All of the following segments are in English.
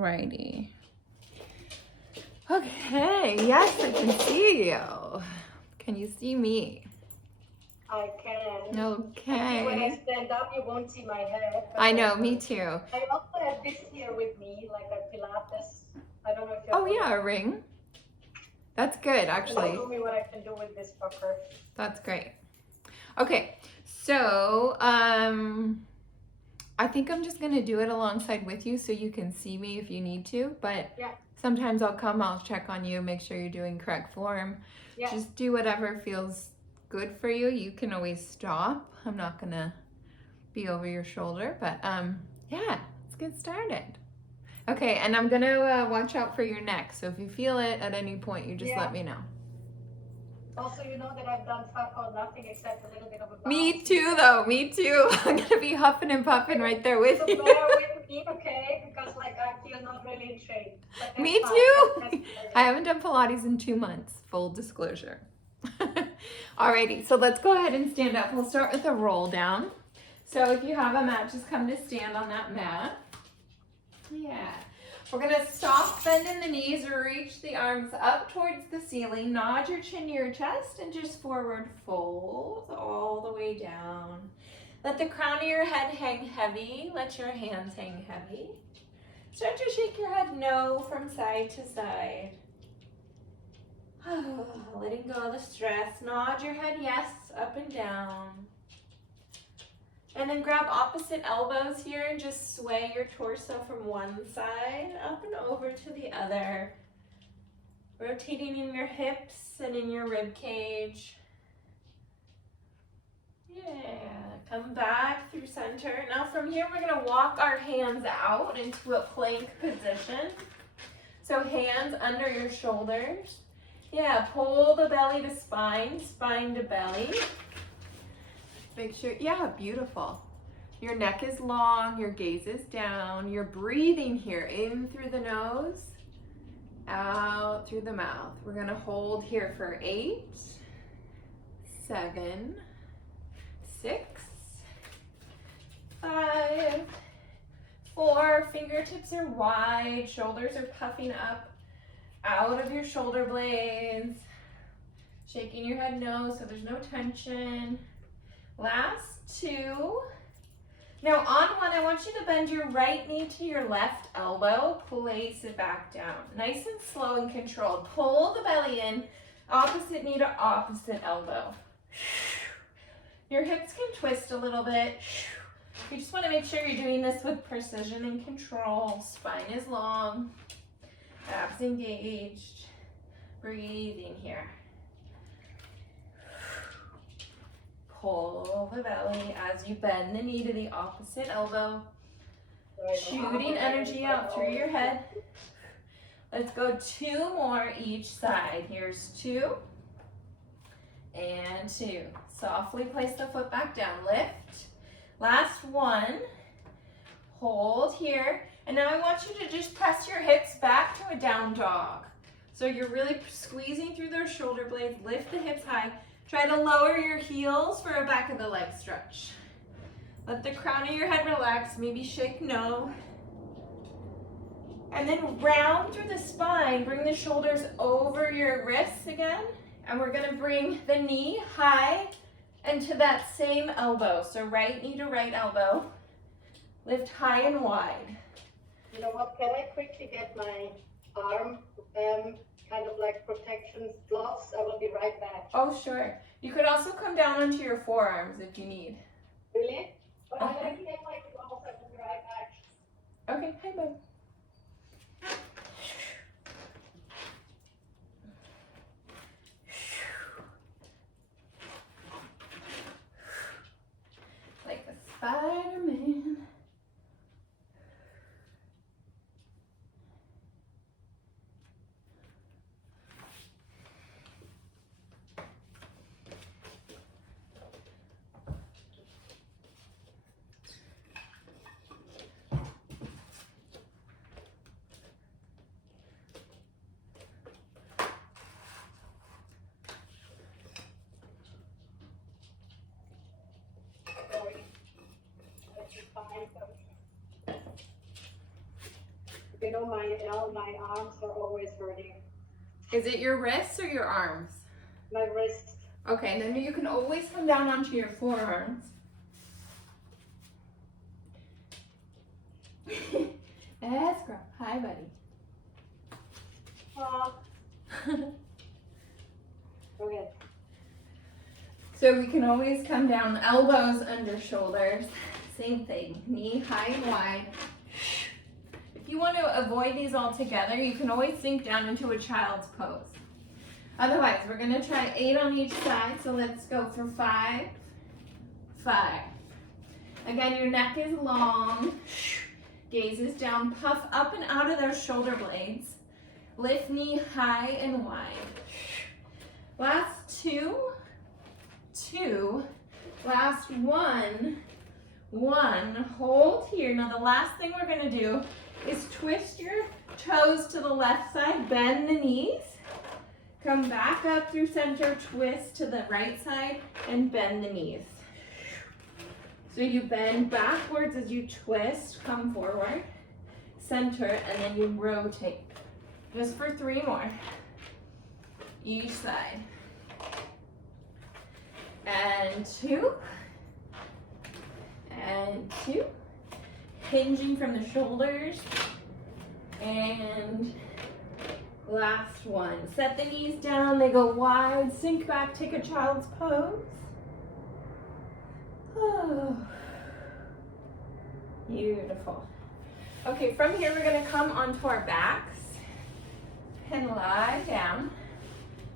Alrighty. Okay, yes, I can see you. Can you see me? I can. Okay. When I stand up, you won't see my head. I know, me too. I also have this here with me, like a Pilates. I don't know if you Oh yeah, a ring. That's good, actually. Show me what I can do with this fucker. That's great. Okay, so I think I'm just gonna do it alongside with you so you can see me if you need to, but yeah. Sometimes I'll check on you, make sure you're doing correct form. Yeah. Just do whatever feels good for you. You can always stop. I'm not gonna be over your shoulder, but yeah, let's get started. Okay, and I'm gonna watch out for your neck. So if you feel it at any point, you just let me know. Also, you know that I've done fuck all nothing except a little bit of a bounce. Me too, though. Me too. I'm gonna be huffing and puffing right there with you. So bear with me, okay? Because like I feel not really in shape. Me too. I haven't done Pilates in 2 months. Full disclosure. Alrighty, so let's go ahead and stand up. We'll start with a roll down. So if you have a mat, just come to stand on that mat. Yeah. We're gonna stop bending the knees, reach the arms up towards the ceiling, nod your chin to your chest, and just forward fold all the way down. Let the crown of your head hang heavy. Let your hands hang heavy. Start to shake your head no from side to side. Letting go of the stress. Nod your head yes, up and down. And then grab opposite elbows here and just sway your torso from one side up and over to the other. Rotating in your hips and in your rib cage. Yeah, come back through center. Now from here, we're gonna walk our hands out into a plank position. So hands under your shoulders. Yeah, pull the belly to spine, spine to belly. Make sure, yeah, beautiful. Your neck is long, your gaze is down. You're breathing here, in through the nose, out through the mouth. We're gonna hold here for 8, 7, 6, 5, 4. Fingertips are wide, shoulders are puffing up out of your shoulder blades. Shaking your head no, so there's no tension. Last 2. Now on 1, I want you to bend your right knee to your left elbow. Place it back down. Nice and slow and controlled. Pull the belly in, opposite knee to opposite elbow. Your hips can twist a little bit. You just want to make sure you're doing this with precision and control. Spine is long, abs engaged. Breathing here. Pull the belly as you bend the knee to the opposite elbow. Shooting energy out through your head. Let's go 2 more each side. Here's 2 and 2. Softly place the foot back down. Lift. Last 1. Hold here. And now I want you to just press your hips back to a down dog. So you're really squeezing through those shoulder blades. Lift the hips high. Try to lower your heels for a back of the leg stretch. Let the crown of your head relax, maybe shake no. And then round through the spine, bring the shoulders over your wrists again. And we're gonna bring the knee high and to that same elbow. So right knee to right elbow. Lift high and wide. You know what, can I quickly get my arm kind of like protection gloves? I will be right back. Oh, sure. You could also come down onto your forearms if you need. Really? But I'm going to get my gloves. I will be right back. Okay, hi, bud. Like a Spider-Man. You know, my arms are always hurting. Is it your wrists or your arms? My wrist. Okay, and then you can always come down onto your forearms. Escrow. Hi, buddy. Okay. So we can always come down, elbows under shoulders. Same thing, knee high and wide. If you want to avoid these altogether, you can always sink down into a child's pose. Otherwise, we're going to try 8 on each side. So let's go for 5, 5. Again, your neck is long. Gaze is down. Puff up and out of those shoulder blades. Lift knee high and wide. Last 2, 2. Last 1, 1. Hold here. Now the last thing we're going to do is twist your toes to the left side. Bend the knees. Come back up through center. Twist to the right side and bend the knees. So you bend backwards as you twist. Come forward. Center, and then you rotate. Just for 3 more. Each side. And 2. And 2. Hinging from the shoulders. And last one. Set the knees down. They go wide. Sink back. Take a child's pose. Oh. Beautiful. Okay, from here we're going to come onto our backs and lie down.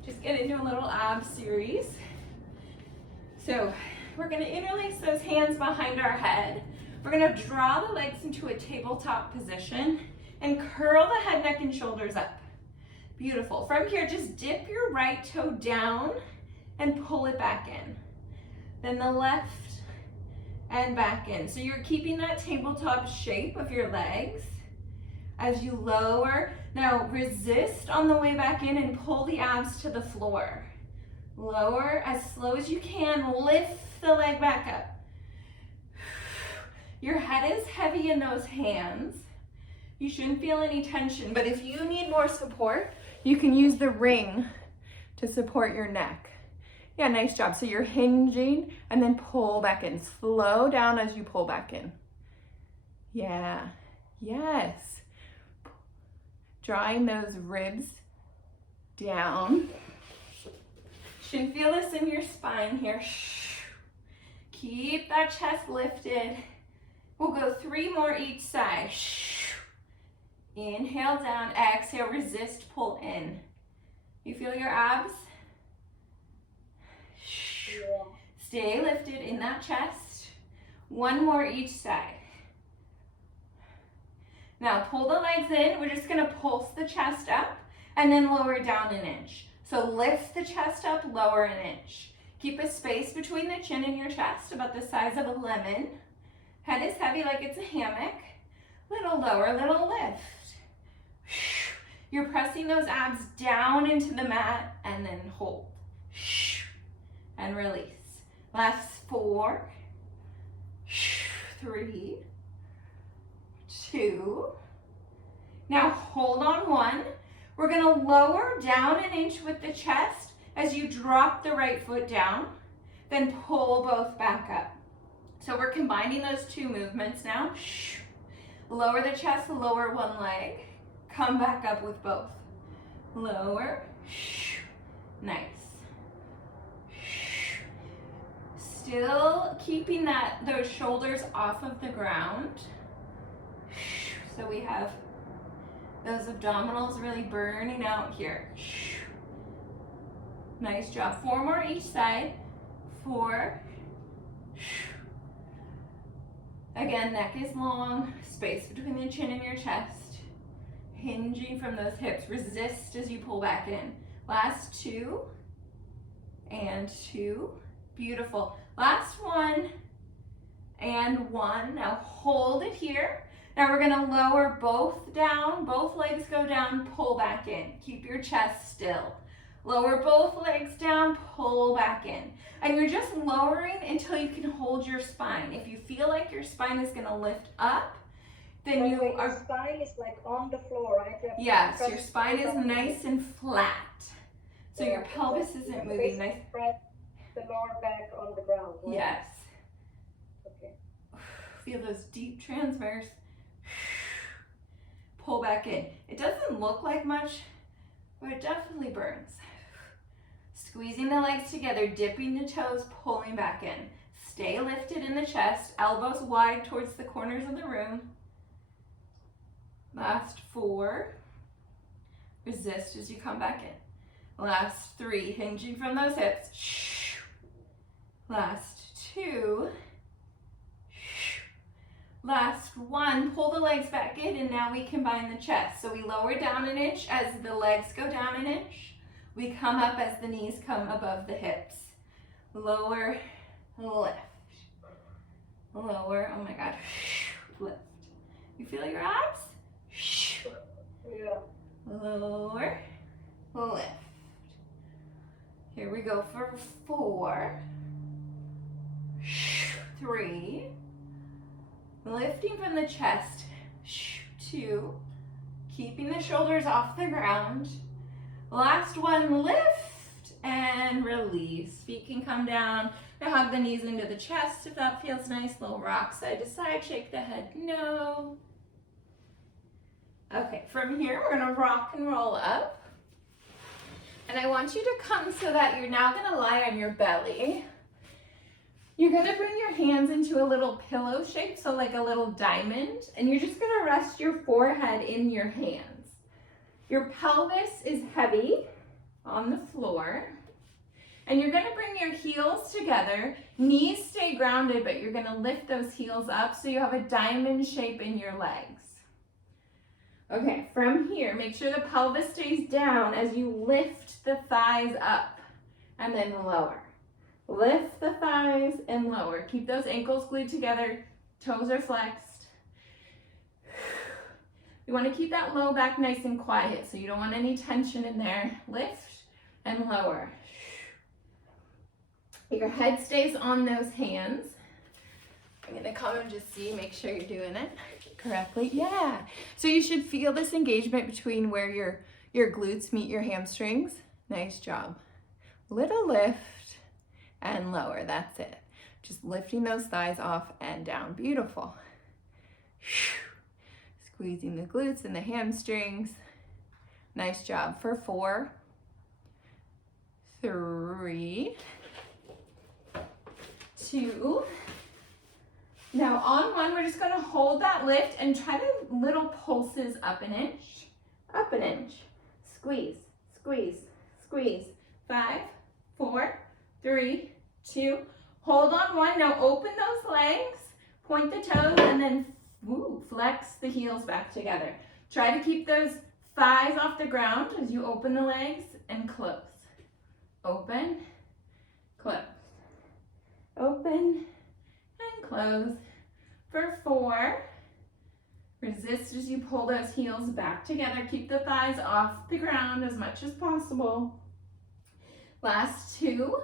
Just get into a little ab series. So we're going to interlace those hands behind our head. We're going to draw the legs into a tabletop position and curl the head, neck, and shoulders up. Beautiful. From here, just dip your right toe down and pull it back in. Then the left and back in. So you're keeping that tabletop shape of your legs as you lower. Now resist on the way back in and pull the abs to the floor. Lower as slow as you can. Lift the leg back up. Your head is heavy in those hands. You shouldn't feel any tension, but if you need more support, you can use the ring to support your neck. Yeah, nice job. So you're hinging and then pull back in. Slow down as you pull back in. Yeah, yes. Drawing those ribs down. Shouldn't feel this in your spine here. Keep that chest lifted. We'll go 3 more each side. Inhale down, exhale, resist, pull in. You feel your abs? Yeah. Stay lifted in that chest. 1 more each side. Now pull the legs in. We're just gonna pulse the chest up and then lower down an inch. So lift the chest up, lower an inch. Keep a space between the chin and your chest, about the size of a lemon. Head is heavy like it's a hammock. Little lower, little lift. You're pressing those abs down into the mat and then hold. And release. Last 4, 3, 2. Now hold on 1. We're gonna lower down an inch with the chest as you drop the right foot down, then pull both back up. So we're combining those 2 movements now. Lower the chest, lower 1 leg. Come back up with both. Lower. Nice. Still keeping those shoulders off of the ground. So we have those abdominals really burning out here. Nice job. 4 more each side. 4. Again, neck is long. Space between the chin and your chest. Hinging from those hips. Resist as you pull back in. Last 2. And 2. Beautiful. Last 1. And 1. Now hold it here. Now we're gonna lower both down. Both legs go down, pull back in. Keep your chest still. Lower both legs down, pull back in. And you're just lowering until you can hold your spine. If you feel like your spine is gonna lift up, then But you wait, are, your spine is like on the floor, right? You have to yes, press your spine is down. nice and flat. So your Yeah, pelvis exactly. isn't So moving basically nice. press the lower back on the ground, right? Yes. Okay. Feel those deep transverse. Pull back in. It doesn't look like much, but it definitely burns. Squeezing the legs together, dipping the toes, pulling back in. Stay lifted in the chest, elbows wide towards the corners of the room. Last 4. Resist as you come back in. Last 3, hinging from those hips. Last 2. Last 1, pull the legs back in, and now we combine the chest. So we lower down an inch as the legs go down an inch. We come up as the knees come above the hips. Lower, lift. Lower, oh my God, lift. You feel your abs? Yeah. Lower, lift. Here we go for 4, 3, lifting from the chest, 2, keeping the shoulders off the ground. Last 1, lift and release. Feet can come down. Now hug the knees into the chest if that feels nice. Little rock side to side, shake the head no. Okay, from here we're gonna rock and roll up. And I want you to come so that you're now gonna lie on your belly. You're gonna bring your hands into a little pillow shape, so like a little diamond, and you're just gonna rest your forehead in your hands. Your pelvis is heavy on the floor, and you're gonna bring your heels together. Knees stay grounded, but you're gonna lift those heels up so you have a diamond shape in your legs. Okay, from here, make sure the pelvis stays down as you lift the thighs up and then lower. Lift the thighs and lower. Keep those ankles glued together, toes are flexed. You want to keep that low back nice and quiet, so you don't want any tension in there. Lift and lower. Your head stays on those hands. I'm going to come and just see, make sure you're doing it correctly. Yeah. So you should feel this engagement between where your glutes meet your hamstrings. Nice job. Little lift and lower. That's it. Just lifting those thighs off and down. Beautiful. Squeezing the glutes and the hamstrings. Nice job for 4, 3, 2. Now on 1, we're just gonna hold that lift and try to little pulses up an inch, squeeze, squeeze, squeeze. 5, 4, 3, 2. Hold on 1, now open those legs, point the toes, and then flex the heels back together. Try to keep those thighs off the ground as you open the legs and close. Open, close. Open and close. For 4, resist as you pull those heels back together. Keep the thighs off the ground as much as possible. Last 2.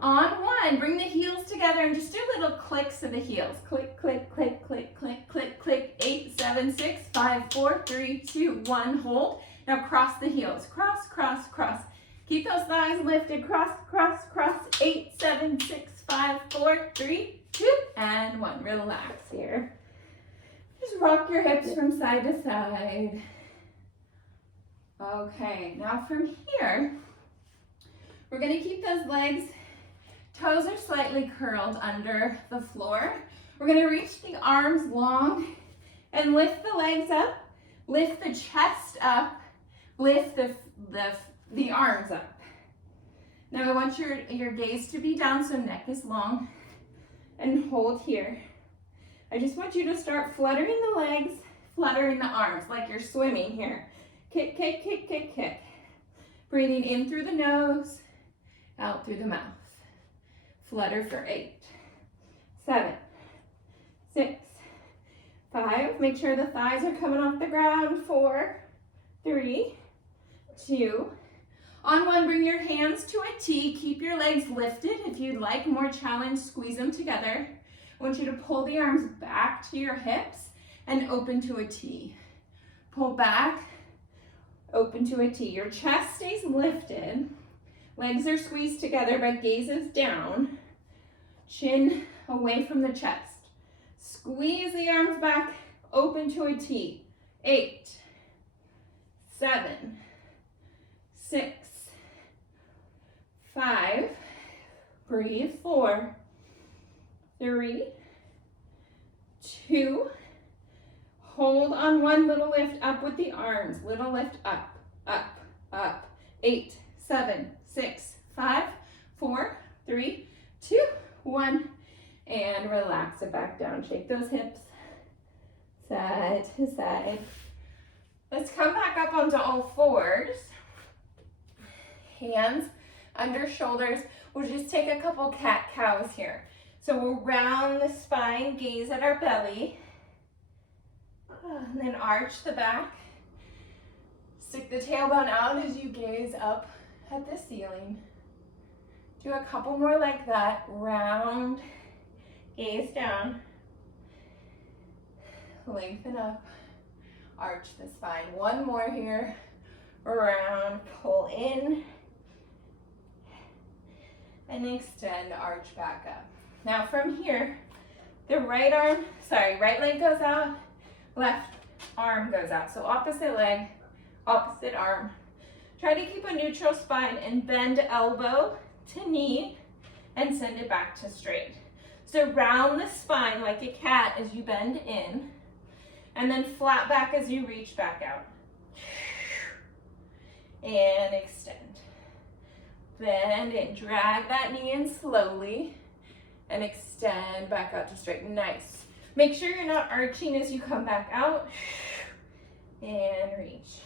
On 1, bring the heels together and just do little clicks of the heels. Click, click, click, click, click, click, click. 8, 7, 6, 5, 4, 3, 2, 1. Hold. Now cross the heels. Cross, cross, cross. Keep those thighs lifted. Cross, cross, cross. 8, 7, 6, 5, 4, 3, 2, and 1. Relax here. Just rock your hips from side to side. Okay, now from here, we're going to keep those legs. Toes are slightly curled under the floor. We're going to reach the arms long and lift the legs up, lift the chest up, lift the arms up. Now I want your gaze to be down so neck is long, and hold here. I just want you to start fluttering the legs, fluttering the arms like you're swimming here. Kick, kick, kick, kick, kick. Breathing in through the nose, out through the mouth. Flutter for 8, 7, 6, 5. Make sure the thighs are coming off the ground. 4, 3, 2. On 1, bring your hands to a T. Keep your legs lifted. If you'd like more challenge, squeeze them together. I want you to pull the arms back to your hips and open to a T. Pull back, open to a T. Your chest stays lifted. Legs are squeezed together, but gaze is down. Chin away from the chest. Squeeze the arms back, open to a T. 8, 7, 6, 5, breathe, 4, 3, 2, hold on one, little lift up with the arms, little lift up, up, up. 8, 7, 6, 5, 4, 3, 2, 1, and relax it back down. Shake those hips, side to side. Let's come back up onto all fours. Hands under shoulders. We'll just take a couple cat-cows here. So we'll round the spine, gaze at our belly, and then arch the back. Stick the tailbone out as you gaze up at the ceiling. Do a couple more like that. Round, gaze down, lengthen up, arch the spine. One more here. Round, pull in, and extend, arch back up. Now from here, the right leg goes out, left arm goes out. So opposite leg, opposite arm. Try to keep a neutral spine and bend elbow to knee and send it back to straight. So round the spine like a cat as you bend in, and then flat back as you reach back out. And extend. Bend and drag that knee in slowly and extend back out to straight. Nice. Make sure you're not arching as you come back out. And reach.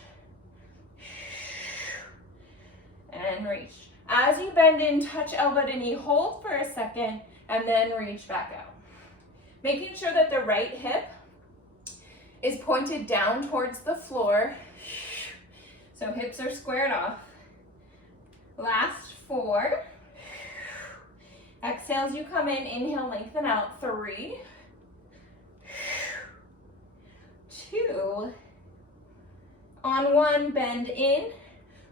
And reach. As you bend in, touch elbow to knee, hold for a second, and then reach back out. Making sure that the right hip is pointed down towards the floor. So hips are squared off. Last 4. Exhale as you come in, inhale, lengthen out. 3, 2. On 1, bend in,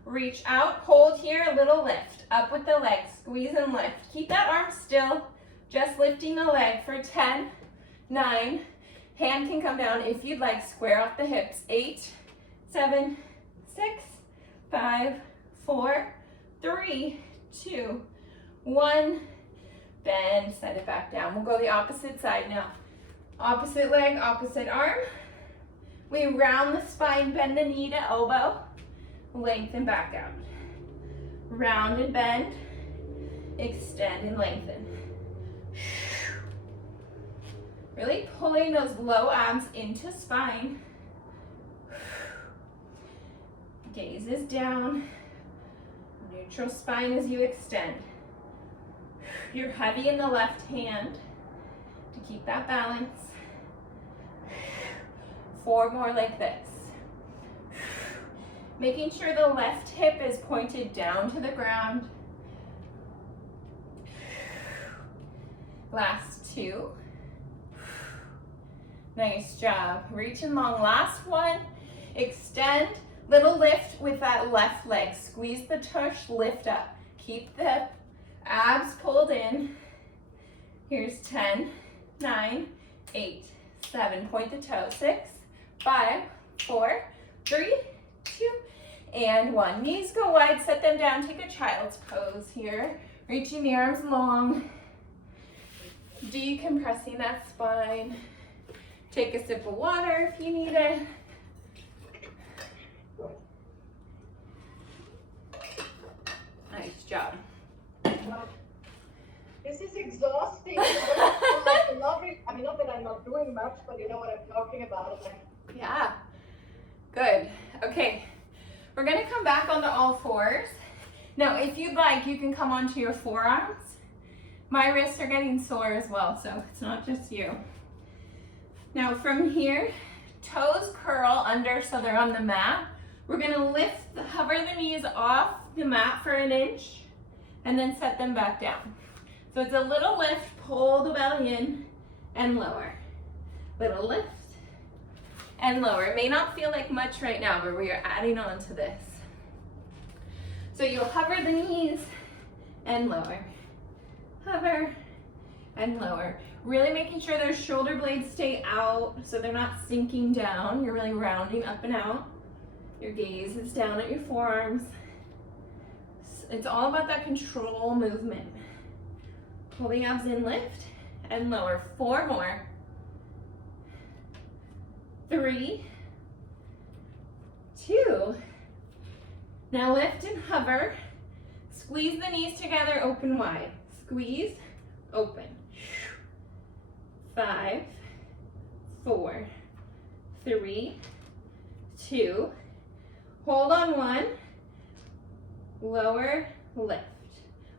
reach out, hold here, a little lift. Up with the legs, squeeze and lift. Keep that arm still, just lifting the leg for 10, 9. Hand can come down if you'd like, square off the hips. 8, 7, 6, 5, 4, 3, 2, 1. Bend, set it back down. We'll go the opposite side now. Opposite leg, opposite arm. We round the spine, bend the knee to elbow, lengthen back out. Round and bend, extend and lengthen. Really pulling those low abs into spine. Gaze is down. Neutral spine as you extend. You're heavy in the left hand to keep that balance. 4 more like this. Making sure the left hip is pointed down to the ground. Last 2. Nice job. Reach and long. Last 1. Extend. Little lift with that left leg. Squeeze the tush, lift up. Keep the abs pulled in. Here's 10, 9, 8, 7. Point the toe. 6, 5, 4, 3, 2, and 1. Knees go wide, set them down. Take a child's pose here. Reaching the arms long. Decompressing that spine. Take a sip of water if you need it. Nice job. This is exhausting. I mean, not that I'm not doing much, but you know what I'm talking about. Yeah, good. Okay, we're gonna come back onto all fours. Now, if you'd like, you can come onto your forearms. My wrists are getting sore as well, so it's not just you. Now from here, toes curl under so they're on the mat. We're gonna hover the knees off the mat for 1 inch and then set them back down. So it's a little lift, pull the belly in and lower. Little lift, and lower. It may not feel like much right now, but we are adding on to this. So you'll hover the knees and lower. Hover and lower. Really making sure those shoulder blades stay out so they're not sinking down. You're really rounding up and out. Your gaze is down at your forearms. It's all about that control movement. Pull the abs in, lift and lower. 4 more. 3, 2. Now lift and hover. Squeeze the knees together, open wide. Squeeze, open. 5, 4, 3, 2. Hold on 1. Lower, lift.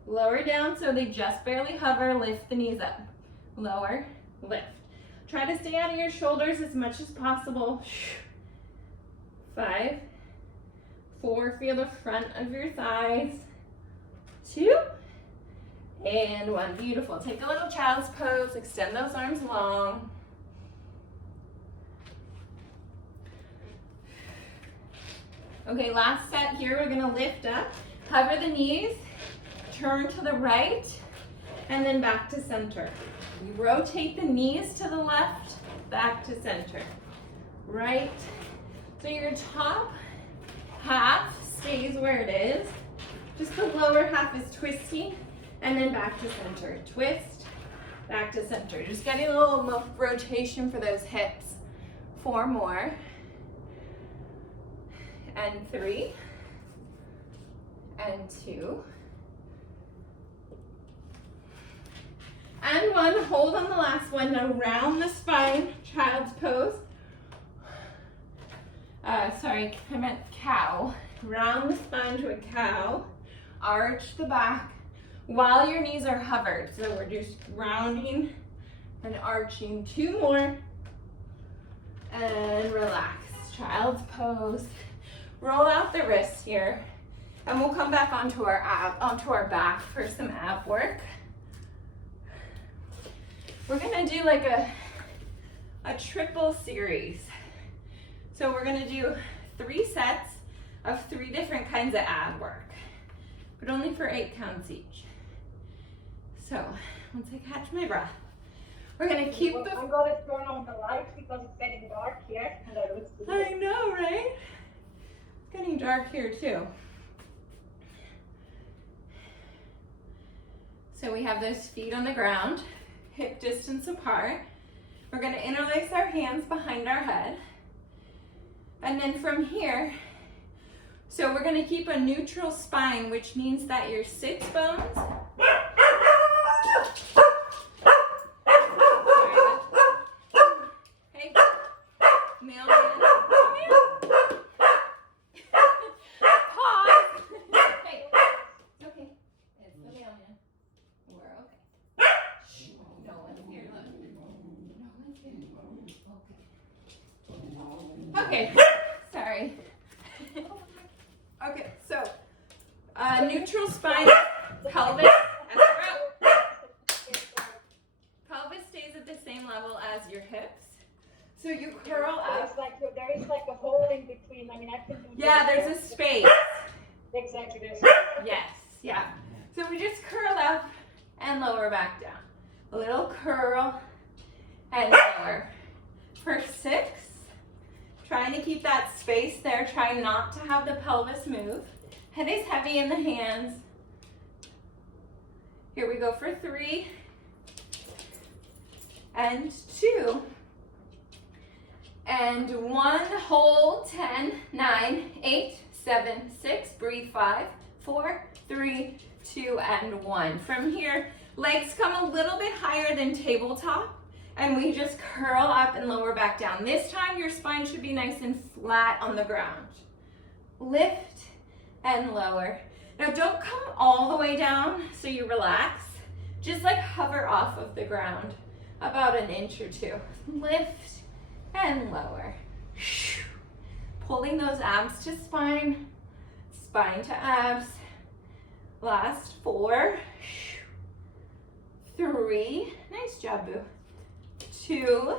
Lower down so they just barely hover. Lift the knees up. Lower, lift. Try to stay out of your shoulders as much as possible. 5, 4. Feel the front of your thighs. 2, and 1. Beautiful. Take a little child's pose. Extend those arms long. Okay, last set here. We're gonna lift up, hover the knees, turn to the right, and then back to center. You rotate the knees to the left, back to center. Right. So your top half stays where it is. Just the lower half is twisting, and then back to center. Twist, back to center. Just getting a little rotation for those hips. 4 more. And 3, and 2, and 1. Hold on the last one. Now round the spine, child's pose. Sorry, I meant cow. Round the spine to a cow. Arch the back while your knees are hovered. So we're just rounding and arching. 2 more. And relax. Child's pose. Roll out the wrists here, and we'll come back onto our back for some ab work. We're gonna do like a triple series. So we're gonna do 3 sets of 3 different kinds of ab work, but only for 8 counts each. So once I catch my breath, we're gonna keep the. I'm gonna turn on the light because it's getting dark here, and I don't see it. I know, right? Getting dark here too. So we have those feet on the ground, hip distance apart. We're going to interlace our hands behind our head. And then from here, so we're going to keep a neutral spine, which means that your sits bones. Hey, mailman. Okay, sorry. Okay, so neutral spine, pelvis, pelvis stays at the same level as your hips. So you curl up. It's like there is like a hole in between. I mean, I can do. Yeah, there's a space. Exactly. Yes, yeah. So we just curl up and lower back down. A little curl and lower. For 6. Trying to keep that space there. Try not to have the pelvis move. Head is heavy in the hands. Here we go for 3. And 2. And 1. Hold. 10, 9, 8, 7, 6. Breathe. 5, 4, 3, 2, and 1. From here, legs come a little bit higher than tabletop. And we just curl up and lower back down. This time your spine should be nice and flat on the ground. Lift and lower. Now don't come all the way down so you relax. Just like hover off of the ground about an inch or 2. Lift and lower. Pulling those abs to spine, spine to abs. Last 4, 3. Nice job, boo. 2,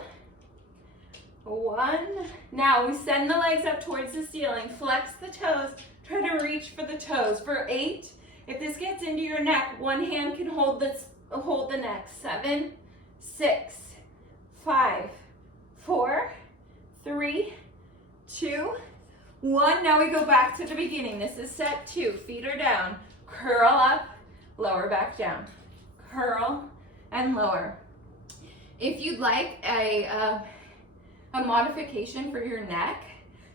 1. Now we send the legs up towards the ceiling. Flex the toes. Try to reach for the toes. For 8, if this gets into your neck, one hand can hold the neck. 7, 6, 5, 4, 3, 2, 1. Now we go back to the beginning. This is set 2. Feet are down. Curl up, lower back down. Curl and lower. If you'd like a modification for your neck,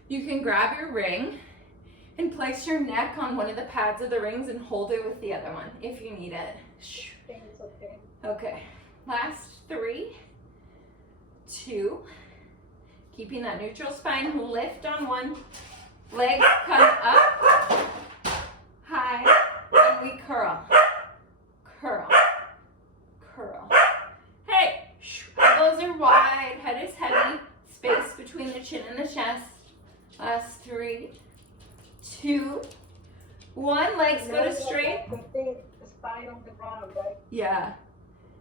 you can grab your ring and place your neck on one of the pads of the rings and hold it with the other one if you need it. Okay. Okay, last 3, 2, keeping that neutral spine, lift on one, legs come up, high, and we curl, curl, curl. Hey, elbows are wide, head is heavy, space between the chin and the chest. Last 3, 2, 1, legs go to straight. The spine on the ground, right? Yeah.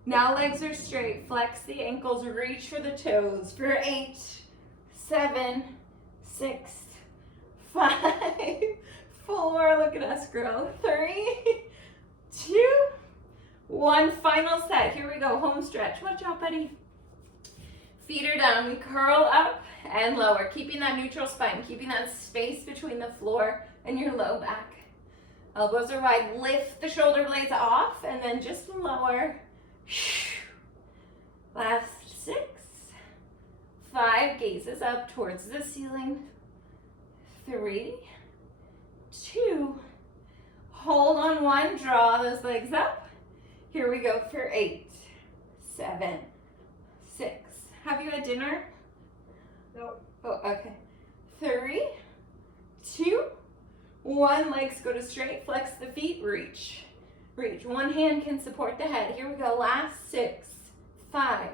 Now legs are straight. Flex the ankles. Reach for the toes. For 8, 7, 6, 5, 4. Look at us grow. 3, 2, 1. Final set. Here we go. Home stretch. Watch out, buddy. Feet are down. We curl up and lower. Keeping that neutral spine. Keeping that space between the floor and your low back. Elbows are wide. Lift the shoulder blades off and then just lower. Last 6, 5, gazes up towards the ceiling. 3, 2, hold on 1, draw those legs up. Here we go for 8, 7, 6. Have you had dinner? No. Oh, okay. 3, 2, 1, legs go to straight, flex the feet, reach. Reach. One hand can support the head. Here we go. Last 6, 5,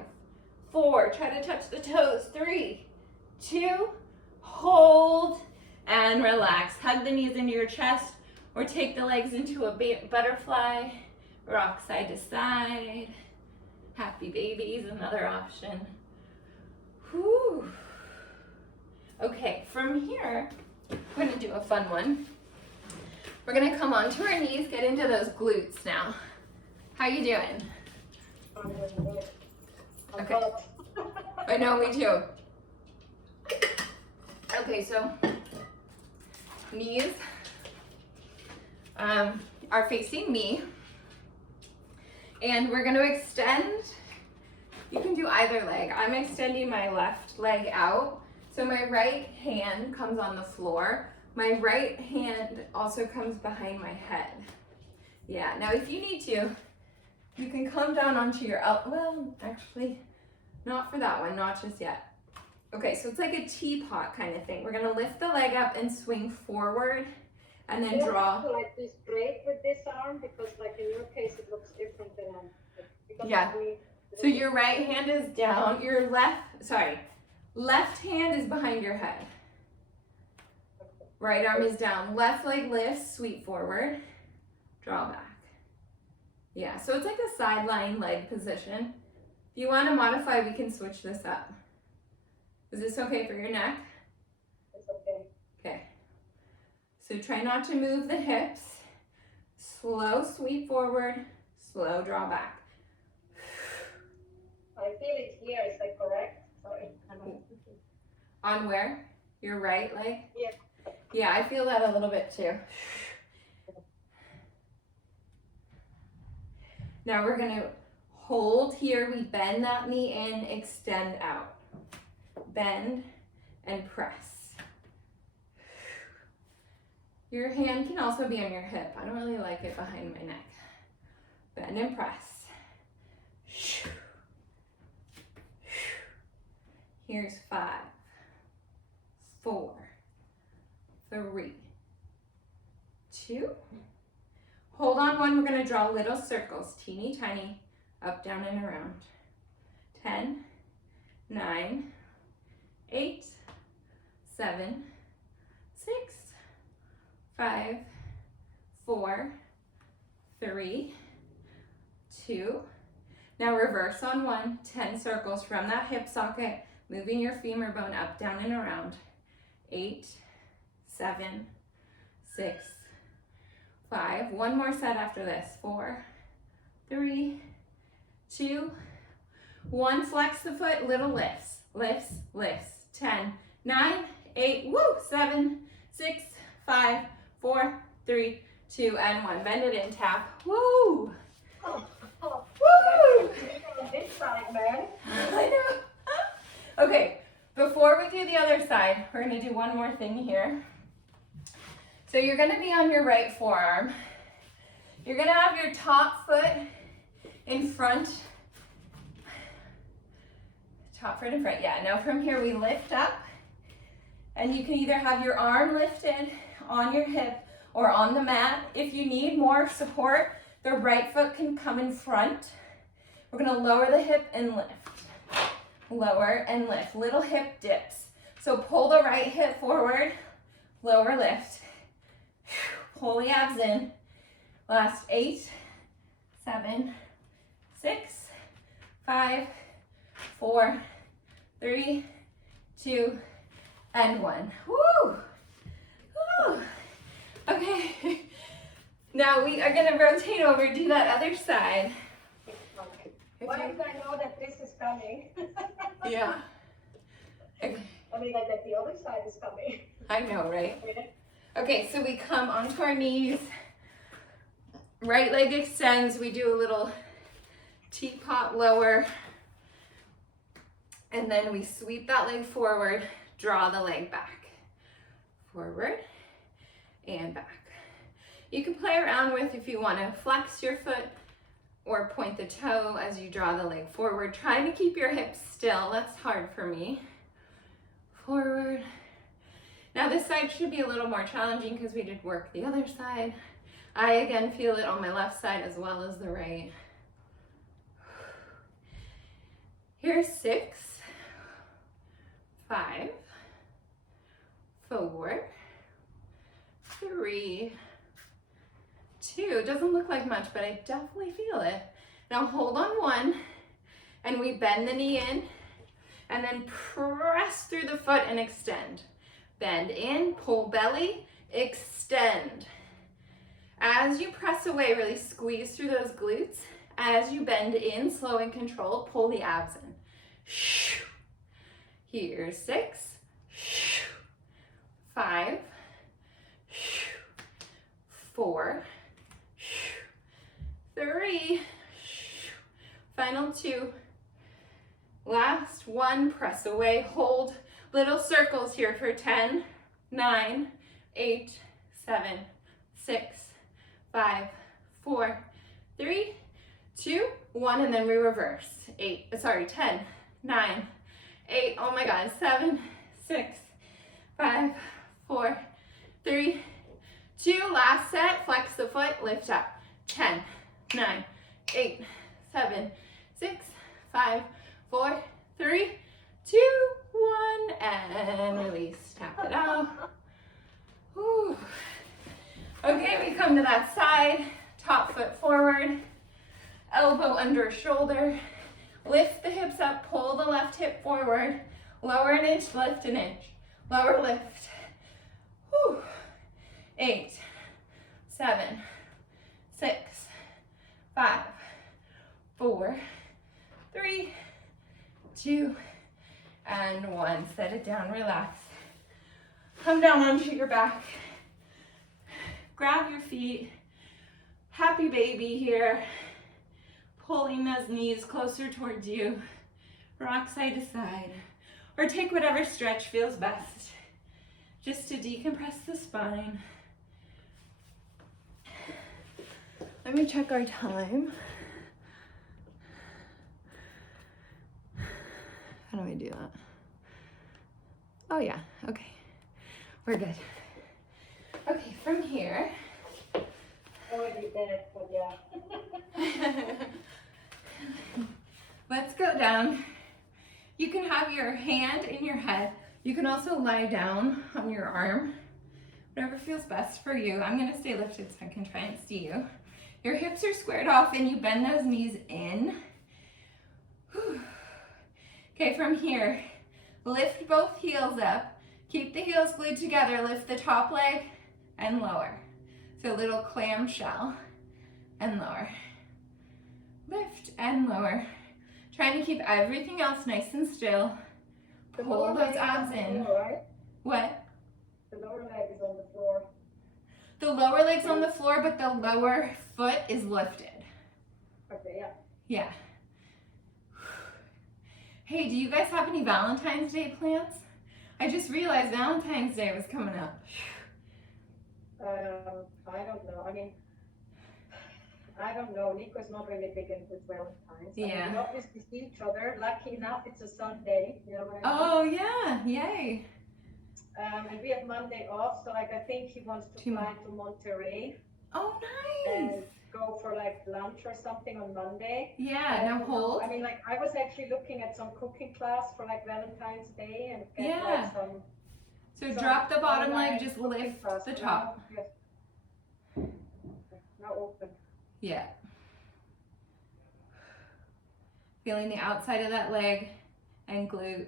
4. Try to touch the toes. 3, 2, hold, and relax. Hug the knees into your chest or take the legs into a butterfly. Rock side to side. Happy babies, another option. Whew. Okay, from here, I'm going to do a fun one. We're gonna come onto our knees, get into those glutes now. How you doing? Okay. I know, me too. Okay, so knees are facing me. And we're gonna extend. You can do either leg. I'm extending my left leg out. So my right hand comes on the floor. My right hand also comes behind my head. Yeah, now if you need to, you can come down onto your elbow. Well, actually, not for that one, not just yet. Okay, so it's like a teapot kind of thing. We're gonna lift the leg up and swing forward and then draw. To like be straight with this arm because like in your case it looks different than Yeah. So your right hand is down, your left hand is behind your head. Right arm is down. Left leg lifts, sweep forward, draw back. Yeah, so it's like a sideline leg position. If you want to modify, we can switch this up. Is this okay for your neck? It's okay. Okay. So try not to move the hips. Slow sweep forward, slow draw back. I feel it here. Is that correct? Sorry. On where? Your right leg? Yeah. Yeah, I feel that a little bit too. Now we're gonna hold here. We bend that knee in, extend out. Bend and press. Your hand can also be on your hip. I don't really like it behind my neck. Bend and press. Here's 5, 4, 3, 2. Hold on 1. We're going to draw little circles, teeny tiny, up, down, and around. 10, 9, 8, 7, 6, 5, 4, 3, 2. Now reverse on 1, 10 circles from that hip socket Moving your femur bone up, down, and around. 8, 7, 6, 5. One more set after this. 4, 3, 2, 1. Flex the foot, little lifts, lifts, lifts. 10, 9, 8, woo, 7, 6, 5, 4, 3, 2, and 1. Bend it in, tap. Woo! Woo! On this side, man. I know. Okay, before we do the other side, we're gonna do one more thing here. So you're gonna be on your right forearm. You're gonna have your top foot in front. Top foot in front, yeah. Now from here we lift up, and you can either have your arm lifted on your hip or on the mat. If you need more support, the right foot can come in front. We're gonna lower the hip and lift. Lower and lift, little hip dips. So pull the right hip forward, lower lift. Pull the abs in. Last 8, 7, 6, 5, 4, 3, 2, and 1. Woo! Woo! Okay. Now we are gonna rotate over, do that other side. Why did I know that this is coming? Yeah. Okay. I mean, that the other side is coming. I know, right? Okay, so we come onto our knees. Right leg extends. We do a little teapot lower. And then we sweep that leg forward, draw the leg back. Forward and back. You can play around with if you want to flex your foot or point the toe as you draw the leg forward. Trying to keep your hips still. That's hard for me. Forward. Now this side should be a little more challenging because we did work the other side. I again feel it on my left side as well as the right. Here's 6, 5, 4, 3, 2. It doesn't look like much, but I definitely feel it. Now hold on 1, and we bend the knee in, and then press through the foot and extend. Bend in, pull belly, extend. As you press away, really squeeze through those glutes. As you bend in, slow and controlled, pull the abs in. Here's 6, 5, 4, 3, final 2, last 1, press away, hold, little circles here for 10, 9, 8, 7, 6, 5, 4, 3, 2, 1, and then we reverse. 10, 9, 8, oh my God, 7, 6, 5, 4, 3, 2, last set, flex the foot, lift up. 10, 9, 8, 7, 6, 5, 4, 3, 2, 1, and release. Tap it out. Whew. Okay, we come to that side, top foot forward, elbow under shoulder, lift the hips up, pull the left hip forward, lower an inch, lift an inch, lower lift. Whew. 8, 7, 6, 5, 4, 3, 2, and 1. Set it down, relax. Come down onto your back. Grab your feet. Happy baby here. Pulling those knees closer towards you. Rock side to side. Or take whatever stretch feels best. Just to decompress the spine. Let me check our time. How do I do that? Oh yeah, okay. We're good. Okay, from here. Already dead, but yeah. Let's go down. You can have your hand in your head. You can also lie down on your arm. Whatever feels best for you. I'm gonna stay lifted so I can try and see you. Your hips are squared off and you bend those knees in. Whew. Okay, from here, Lift both heels up. Keep the heels glued together. Lift the top leg and lower. So little clamshell and lower. Lift and lower. Trying to keep everything else nice and still. Pull those abs in. Right? What? The lower leg is on the floor. The lower leg's on the floor, but the lower foot is lifted. Okay, yeah. Yeah. Hey, do you guys have any Valentine's Day plans? I just realized Valentine's Day was coming up. I don't know. I mean, I don't know. Nico's not really big into Valentine's. Yeah. I mean, we obviously see each other. Lucky enough, it's a Sunday. You know what I mean? Oh, yeah. Yay. And we have Monday off, so like I think he wants to fly to Monterey Oh, nice. and go for like lunch or something on Monday. Yeah, now hold. I mean, like I was actually looking at some cooking class for like Valentine's Day and get Yeah. like some. So drop the bottom leg, online just cooking lift class, the you know? top. Yes. Okay, now open. Yeah. Feeling the outside of that leg and glute.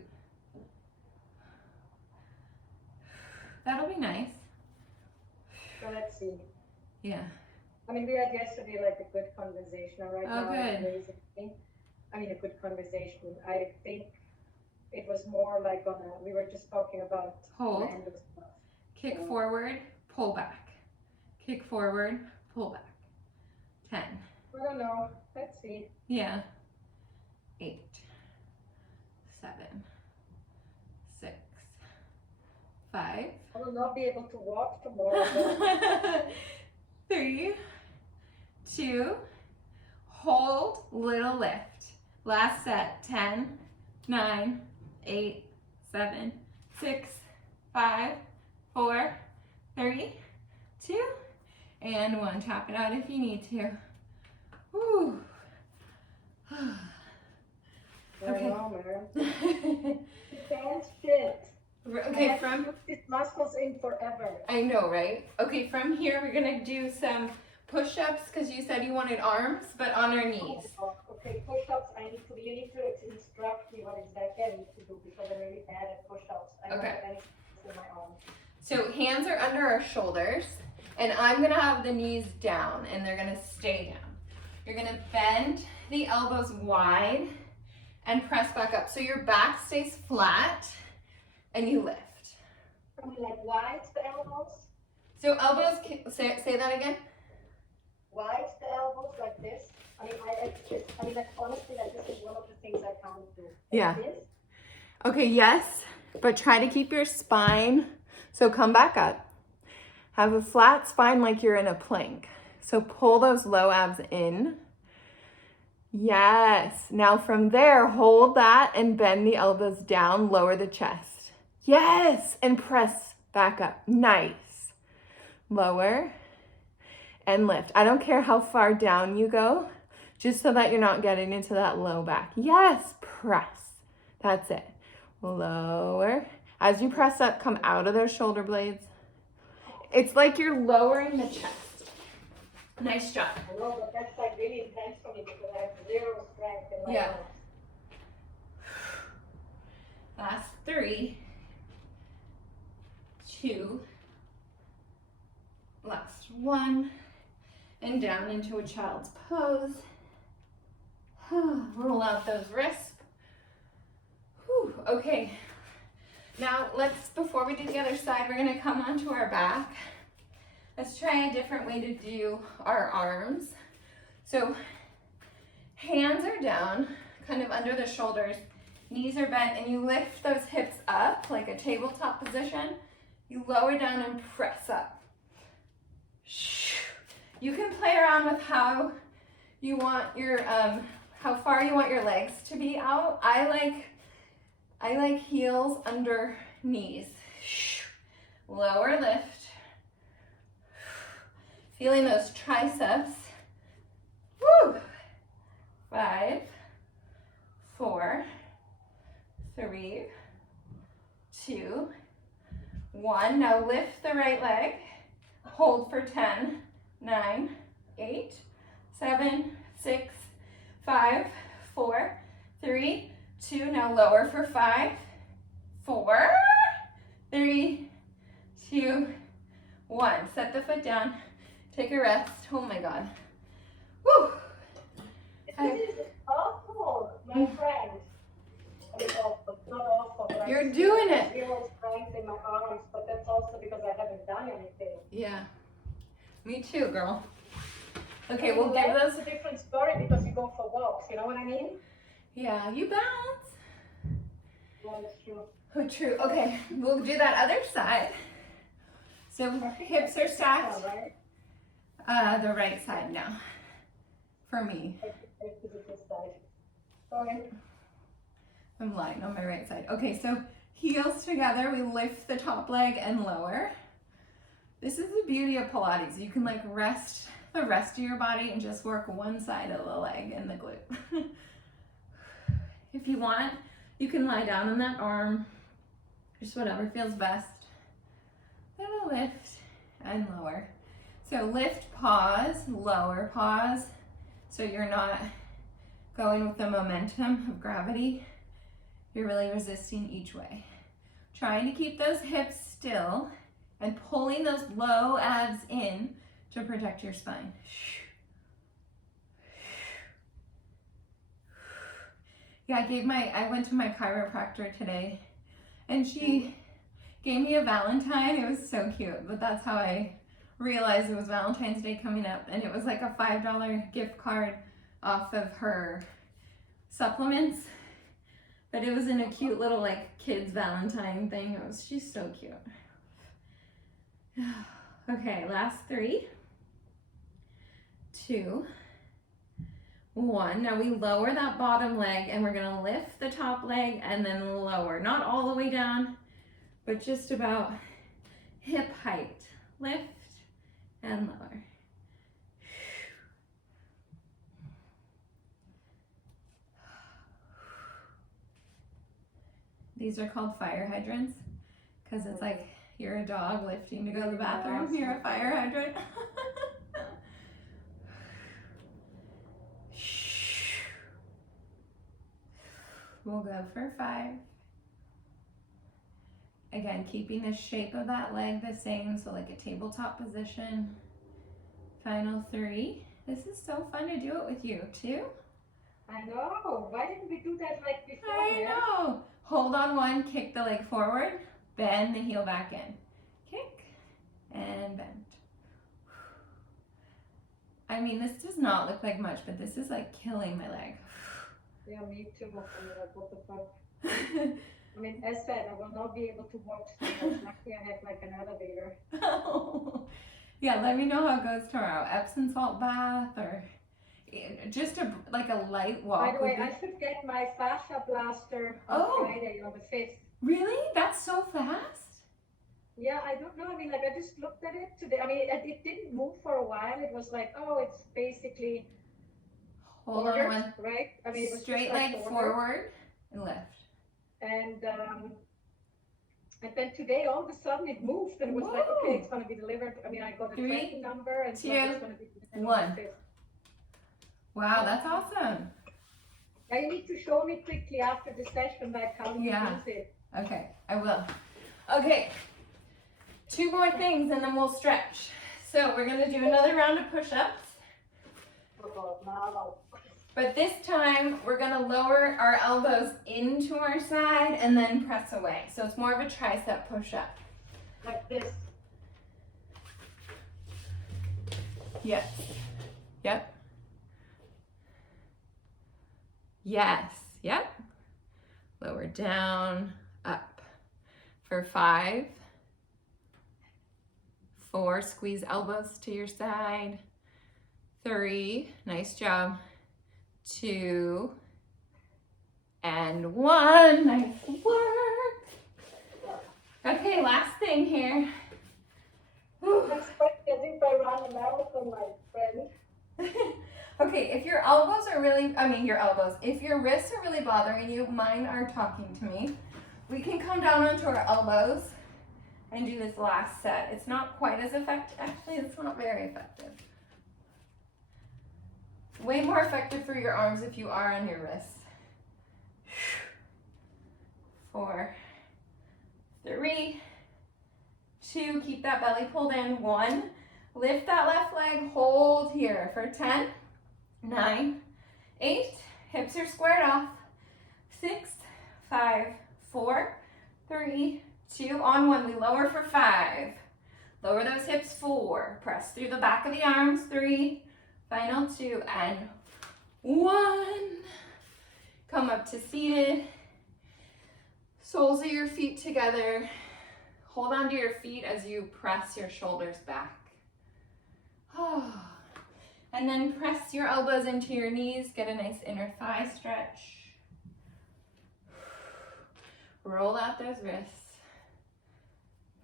That'll be nice. So let's see. Yeah. I mean, we had yesterday like a good conversation. Right Oh, now, good. a good conversation. I think it was more like we were just talking about Hold. the end of stuff. Kick forward, pull back. Kick forward, pull back. 10. I don't know. Let's see. Yeah. 8. 7. 6. 5. I will not be able to walk tomorrow. 3. 2. Hold, little lift. Last set. 10, 9, 8, 7, 6, 5, 4, 3, 2, and 1. Tap it out if you need to. Woo. Okay. Can't shit. Okay, from Put these muscles in forever. I know, right? Okay, from here we're gonna do some push-ups because you said you wanted arms, but on our knees. Okay, push-ups. You need to instruct me what exactly I need to do because I'm really bad at push-ups. I don't have any in my arms. So hands are under our shoulders, and I'm gonna have the knees down, and they're gonna stay down. You're gonna bend the elbows wide and press back up. So your back stays flat, and you lift. I mean, like wide the elbows. So elbows, say that again. Wide the elbows like this. I mean, like honestly, like this is one of the things I can't do. Like Yeah. This. Okay, yes, but try to keep your spine. So come back up. Have a flat spine like you're in a plank. So pull those low abs in. Yes. Now from there, hold that and bend the elbows down, lower the chest. Yes. And press back up. Nice. Lower and lift. I don't care how far down you go, just so that you're not getting into that low back. Yes. Press. That's it. Lower. As you press up, come out of those shoulder blades. It's like you're lowering the chest. Nice job. I know, but that's like really intense for me because I have zero strength in my arms. Last 3, 2, last 1, and down into a child's pose. Roll out those wrists. Whew. Okay. Now before we do the other side, we're gonna come onto our back. Let's try a different way to do our arms. So hands are down, kind of under the shoulders, knees are bent, and you lift those hips up like a tabletop position. You lower down and press up. You can play around with how you want your, how far you want your legs to be out. I like heels under knees. Lower lift. Feeling those triceps. Woo! 5, 4, 3, 2, 1. Now lift the right leg. Hold for 10, 9, 8, 7, 6, 5, 4, 3, 2. Now lower for 5, 4, 3, 2, 1. Set the foot down. Take a rest. Oh my God. Woo! This is awful, my friend. I mean, awful, not awful, but You're doing it. Zero strength in my arms, but that's also because I haven't done anything. Yeah. Me too, girl. Okay, we'll give those. It's a different story because you go for walks, you know what I mean? Yeah, you bounce. Yeah, that's true. Oh, true. Okay, we'll do that other side. So hips are stacked. Right? The right side now. For me. Sorry. I'm lying on my right side. Okay, so heels together, we lift the top leg and lower. This is the beauty of Pilates. You can like rest the rest of your body and just work one side of the leg and the glute. If you want, you can lie down on that arm, just whatever feels best. Then we'll lift and lower. So lift, pause, lower, pause. So you're not going with the momentum of gravity. You're really resisting each way. Trying to keep those hips still and pulling those low abs in to protect your spine. Yeah, I went to my chiropractor today and she gave me a Valentine. It was so cute, but that's how I realized it was Valentine's Day coming up, and it was like a $5 gift card off of her supplements, but it was in a cute little like kids Valentine thing. She's so cute. Okay, last 3, 2, 1. Now we lower that bottom leg and we're gonna lift the top leg and then lower, not all the way down, but just about hip height. Lift and lower. These are called fire hydrants because it's like you're a dog lifting to go to the bathroom. You're a fire hydrant. We'll go for 5. Again, keeping the shape of that leg the same, so like a tabletop position. Final 3. This is so fun to do it with you, too. I know. Why didn't we do that like before? I know. Hold on one, kick the leg forward, bend the heel back in. Kick and bend. I mean, this does not look like much, but this is like killing my leg. Yeah, me too. I mean, like, what the fuck? I mean, as said, I will not be able to walk stairs. Luckily, I have like an elevator. Oh. Yeah, let me know how it goes tomorrow. Epsom salt bath or just like a light walk. By the way, I should get my fascia blaster on Friday on the 5th. Really? That's so fast? Yeah, I don't know. I mean, like, I just looked at it today. I mean, it didn't move for a while. It was like, oh, it's basically Hold ordered, on one. right? I mean, it was straight like leg forward and lift. And then today, all of a sudden, it moved, and it was like, okay, it's going to be delivered. I mean, I got a 3, tracking number, and 2, so it's going to be delivered 1. on the 5th. Wow, that's awesome. Now you need to show me quickly after the session, like how you use it. Okay, I will. Okay, 2 more things and then we'll stretch. So we're gonna do another round of push-ups. But this time we're gonna lower our elbows into our side and then press away. So it's more of a tricep push-up. Like this. Yes. Yep. Yes. Yep. Lower down, up. For 5, 4, squeeze elbows to your side. 3, nice job. 2, and 1, nice work. Okay, last thing here. That's quite as if I run a marathon, my friend. Okay, if your if your wrists are really bothering you, mine are talking to me. We can come down onto our elbows and do this last set. It's not quite as effective. Actually, it's not very effective. Way more effective for your arms if you are on your wrists. 4, 3, 2, keep that belly pulled in, 1, lift that left leg, hold here for 10, 9, 8, hips are squared off, 6, 5, 4, 3, 2, on 1, we lower for 5, lower those hips, 4, press through the back of the arms, 3, final 2, and 1, come up to seated, soles of your feet together, hold on to your feet as you press your shoulders back. And then press your elbows into your knees, get a nice inner thigh stretch. Roll out those wrists.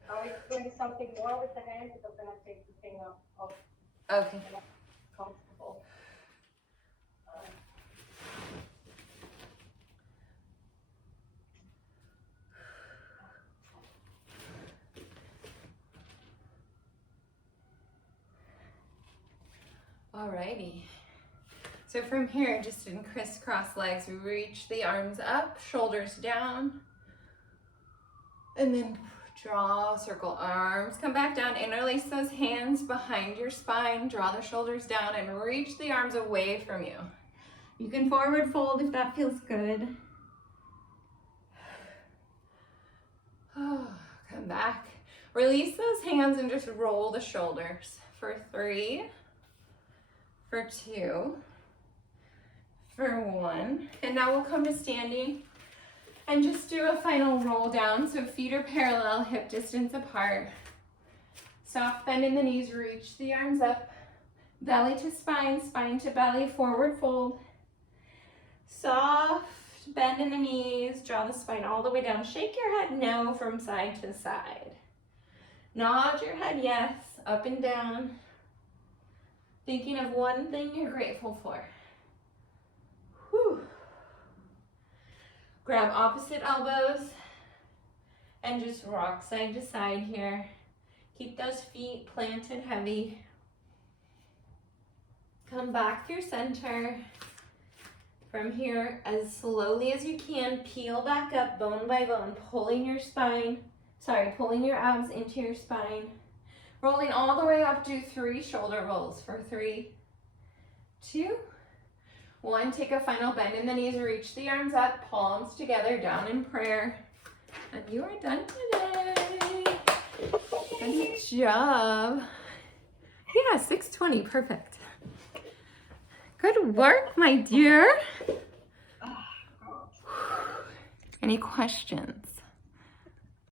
Are we doing something more with the hands? Because then I take the thing off. Okay. Comfortable. Alrighty. So from here, just in crisscross legs, we reach the arms up, shoulders down, and then draw, circle arms, come back down, interlace those hands behind your spine, draw the shoulders down, and reach the arms away from you. You can forward fold if that feels good. Come back. Release those hands and just roll the shoulders for 3, for 2, for 1. And now we'll come to standing and just do a final roll down. So feet are parallel, hip distance apart. Soft bend in the knees, reach the arms up. Belly to spine, spine to belly, forward fold. Soft bend in the knees, draw the spine all the way down. Shake your head no from side to side. Nod your head yes, up and down. Thinking of one thing you're grateful for. Whew. Grab opposite elbows and just rock side to side here. Keep those feet planted heavy. Come back through center. From here, as slowly as you can, peel back up bone by bone, pulling your abs into your spine. Rolling all the way up, do 3 shoulder rolls for 3, 2, 1. Take a final bend in the knees, reach the arms up, palms together, down in prayer. And you are done today. Good job. Yeah, 6:20, perfect. Good work, my dear. Any questions?